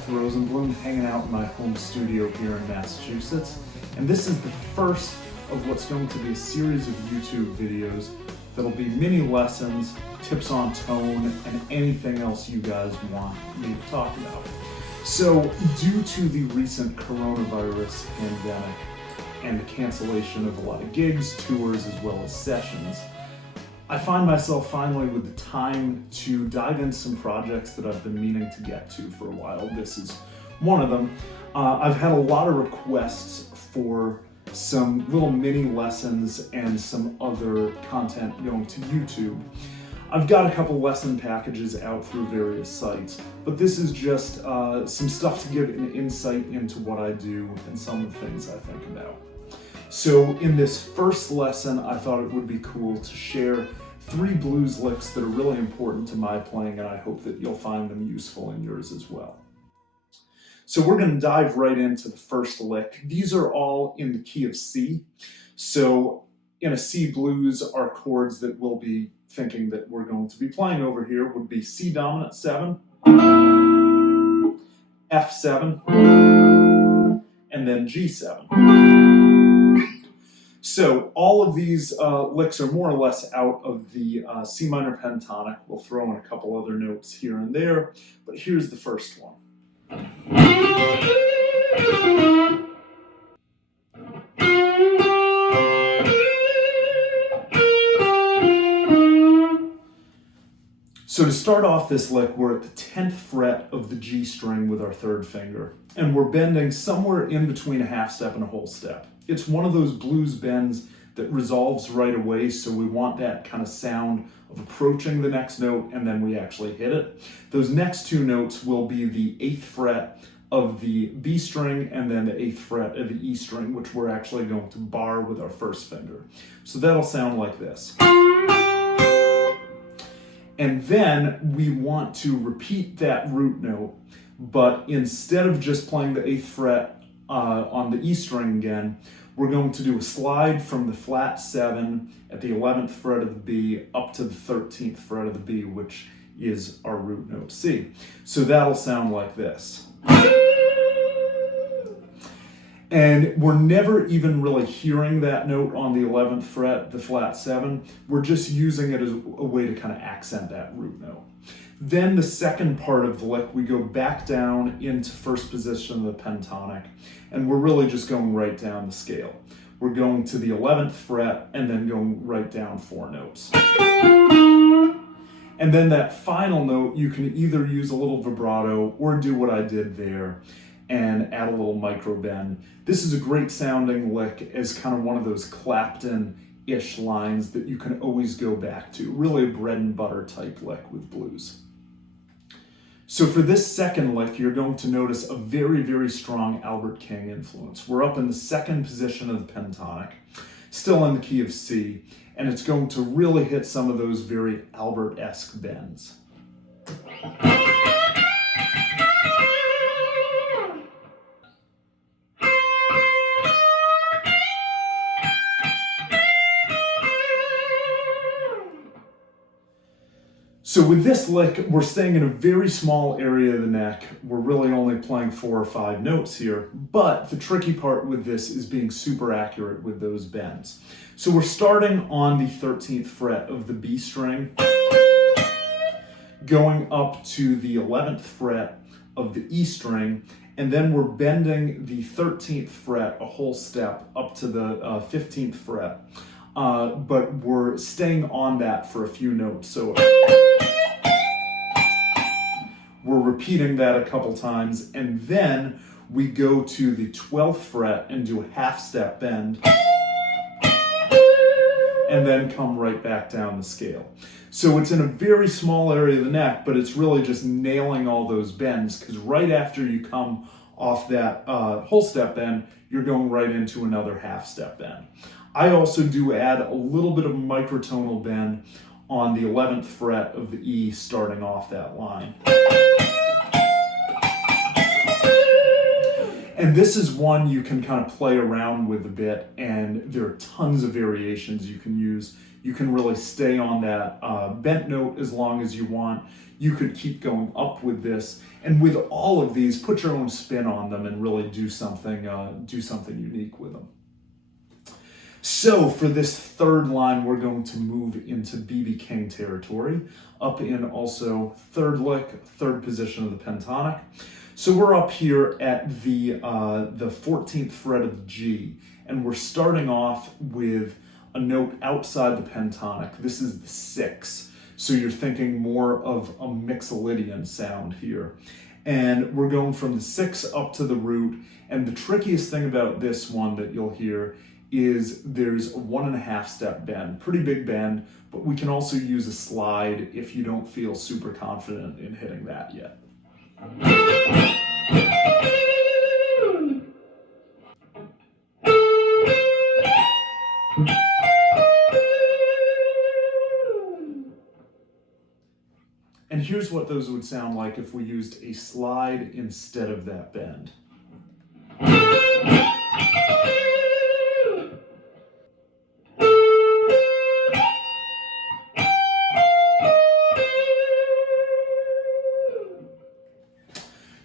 Seth Rosenbloom, hanging out in my home studio here in Massachusetts, and this is the first of what's going to be a series of YouTube videos that'll be mini lessons, tips on tone, and anything else you guys want me to talk about. So, due to the recent coronavirus pandemic and the cancellation of a lot of gigs, tours, as well as sessions, I find myself finally with the time to dive into some projects that I've been meaning to get to for a while. This is one of them. I've had a lot of requests for some little mini lessons and some other content going to YouTube. I've got a couple lesson packages out through various sites, but this is just some stuff to give an insight into what I do and some of the things I think about. So in this first lesson, I thought it would be cool to share 3 blues licks that are really important to my playing, and I hope that you'll find them useful in yours as well. So we're going to dive right into the first lick. These are all in the key of C. So in a C blues, our chords that we'll be thinking that we're going to be playing over here would be C dominant 7, F7, and then G7. So all of these licks are more or less out of the C minor pentatonic. We'll throw in a couple other notes here and there, but here's the first one. So to start off this lick, we're at the 10th fret of the G string with our 3rd finger, and we're bending somewhere in between a half step and a whole step. It's one of those blues bends that resolves right away, so we want that kind of sound of approaching the next note and then we actually hit it. Those next 2 notes will be the 8th fret of the B string and then the 8th fret of the E string, which we're actually going to bar with our 1st finger. So that'll sound like this. And then we want to repeat that root note, but instead of just playing the 8th fret on the E string again, we're going to do a slide from the flat 7 at the 11th fret of the B up to the 13th fret of the B, which is our root note C. So that'll sound like this. And we're never even really hearing that note on the 11th fret, the flat 7. We're just using it as a way to kind of accent that root note. Then the second part of the lick, we go back down into first position of the pentatonic, and we're really just going right down the scale. We're going to the 11th fret and then going right down 4 notes. And then that final note, you can either use a little vibrato or do what I did there and add a little micro bend. This is a great sounding lick as kind of one of those Clapton-ish lines that you can always go back to. Really a bread and butter type lick with blues. So for this second lick, you're going to notice a very, very strong Albert King influence. We're up in the 2nd position of the pentatonic, still in the key of C, and it's going to really hit some of those very Albert-esque bends. So with this lick, we're staying in a very small area of the neck. We're really only playing 4 or 5 notes here, but the tricky part with this is being super accurate with those bends. So we're starting on the 13th fret of the B string, going up to the 11th fret of the E string, and then we're bending the 13th fret a whole step up to the 15th fret. But we're staying on that for a few notes. So we're repeating that a couple times, and then we go to the 12th fret and do a half step bend, and then come right back down the scale. So it's in a very small area of the neck, but it's really just nailing all those bends, because right after you come off that whole step bend, you're going right into another half step bend. I also do add a little bit of microtonal bend on the 11th fret of the E starting off that line. And this is one you can kind of play around with a bit, and there are tons of variations you can use. You can really stay on that bent note as long as you want. You could keep going up with this, and with all of these, put your own spin on them and really do something unique with them. So for this third line, we're going to move into B.B. King territory, up in also third lick, third position of the pentatonic. So we're up here at the 14th fret of the G, and we're starting off with a note outside the pentatonic. This is the 6, so you're thinking more of a Mixolydian sound here. And we're going from the 6 up to the root, and the trickiest thing about this one that you'll hear is there's a 1.5 step bend, pretty big bend, but we can also use a slide if you don't feel super confident in hitting that yet. And here's what those would sound like if we used a slide instead of that bend.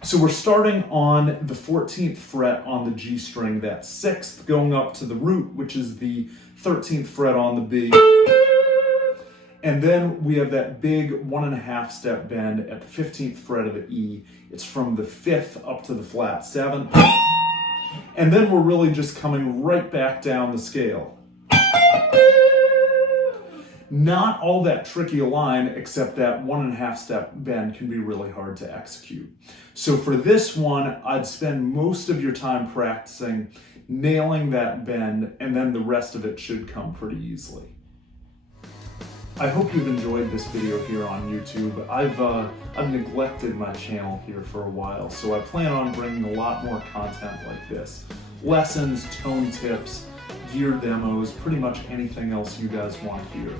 So we're starting on the 14th fret on the G string, that 6th, going up to the root, which is the 13th fret on the B. And then we have that big 1.5 step bend at the 15th fret of the E. It's from the 5th up to the flat 7th. And then we're really just coming right back down the scale. Not all that tricky a line, except that 1.5 step bend can be really hard to execute. So for this one, I'd spend most of your time practicing nailing that bend, and then the rest of it should come pretty easily. I hope you've enjoyed this video here on YouTube. I've neglected my channel here for a while, so I plan on bringing a lot more content like this. Lessons, tone tips, gear demos, pretty much anything else you guys want to hear.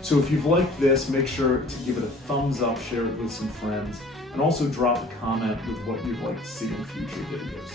So if you've liked this, make sure to give it a thumbs up, share it with some friends, and also drop a comment with what you'd like to see in future videos.